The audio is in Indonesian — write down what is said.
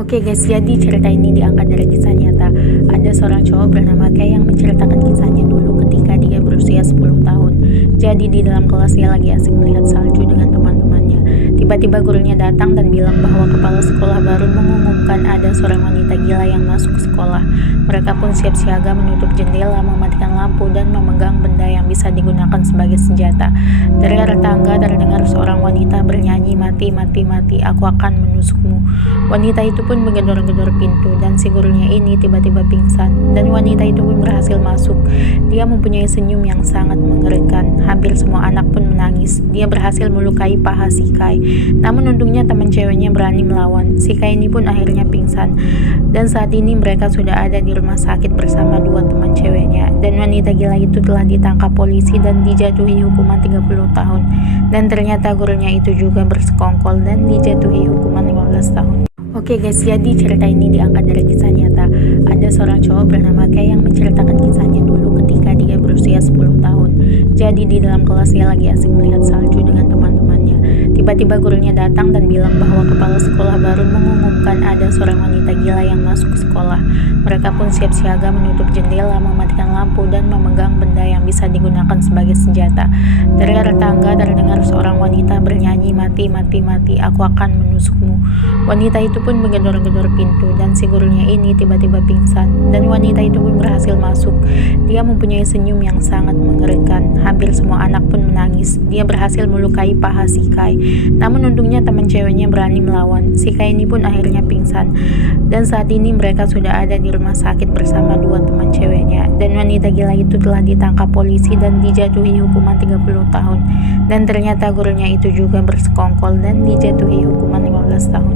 Oke guys, jadi cerita ini diangkat dari kisah nyata. Ada seorang cowok bernama Kay yang menceritakan kisahnya dulu ketika dia berusia 10 tahun. Jadi di dalam kelas dia lagi asik melihat salju dengan teman-temannya. Tiba-tiba gurunya datang dan bilang bahwa kepala sekolah baru mengumumkan ada seorang wanita gila yang masuk ke sekolah. Mereka pun siap siaga menutup jendela, mematikan lampu, dan memegang benda yang bisa digunakan sebagai senjata. Dari arah tangga terdengar seorang wanita bernyanyi, "Mati, mati, mati, aku akan menusukmu." Wanita itu pun menggedor-gedor pintu dan si gurunya ini tiba-tiba pingsan dan wanita itu pun berhasil masuk. Dia mempunyai senyum yang sangat mengerikan. Hampir semua anak pun menangis. Dia berhasil melukai paha si Kai. Namun untungnya teman ceweknya berani melawan. Si Kai ini pun akhirnya pingsan. Dan saat ini mereka sudah ada di rumah sakit bersama dua teman ceweknya. Dan wanita gila itu telah ditangkap polisi dan dijatuhi hukuman 30 tahun. Dan ternyata gurunya itu juga bersekongkol dan dijatuhi hukuman 15 tahun. Oke guys, jadi cerita ini diangkat dari kisah nyata. Ada seorang cowok bernama Kay yang menceritakan kisahnya dulu ketika dia berusia 10 tahun. Jadi di dalam kelas dia lagi asik melihat salju dengan teman-temannya. Tiba-tiba gurunya datang dan bilang bahwa kepala sekolah baru mengumumkan ada seorang wanita gila yang masuk ke sekolah. Mereka pun siap siaga menutup jendela, mematikan lampu, dan memegang benda yang bisa digunakan sebagai senjata. Dari arah tangga terdengar seorang wanita bernyanyi, "Mati, mati, mati, aku akan menusukmu." Wanita itu pun menggedor-gedor pintu dan si gurunya ini tiba-tiba pingsan dan wanita itu pun berhasil masuk. Dia mempunyai senyum yang sangat mengerikan. Hampir semua anak pun menangis. Dia berhasil melukai paha si Kai. Namun untungnya teman ceweknya berani melawan. Si Kai ini pun akhirnya pingsan. Dan saat ini mereka sudah ada di rumah sakit bersama dua teman ceweknya. Dan wanita gila itu telah ditangkap polisi dan dijatuhi hukuman 30 tahun. Dan ternyata gurunya itu juga bersekongkol dan dijatuhi hukuman 15 tahun.